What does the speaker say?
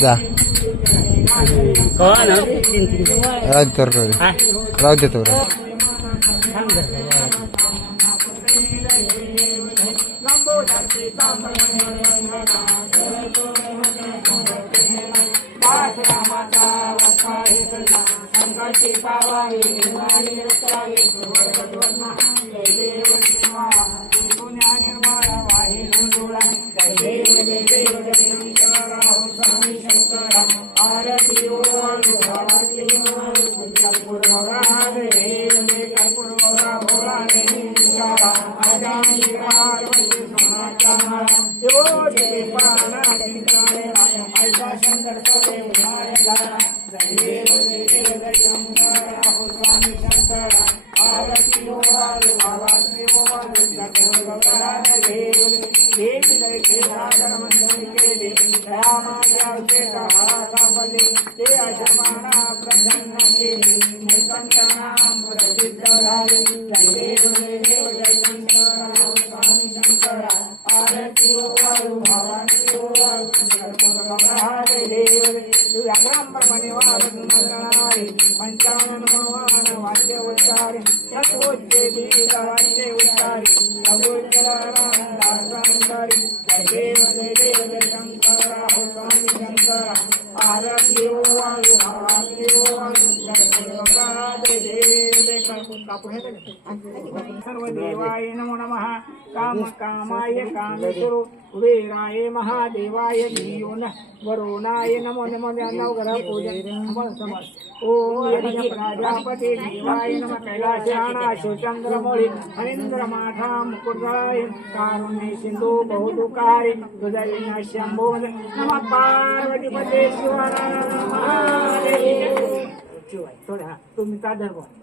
जा कोण राज तर राहू देतो सर्वदेवाय नमो नमः। काम कामाय कामेश्वरो वीराय महादेवाय धियो नः वरुणाय नमो नमः। नवग्रह पूजन ओम प्रजापति देवाय नमः। कैलासयानाशो चंद्रमौळि हरीन्द्रमाथा मुकुराय कारुण्य सिंधु बहुदुःखारि हृदय शंभो नमः। पार्वतीपते शिवाय महादेव। थोडा तुम्ही का धर्म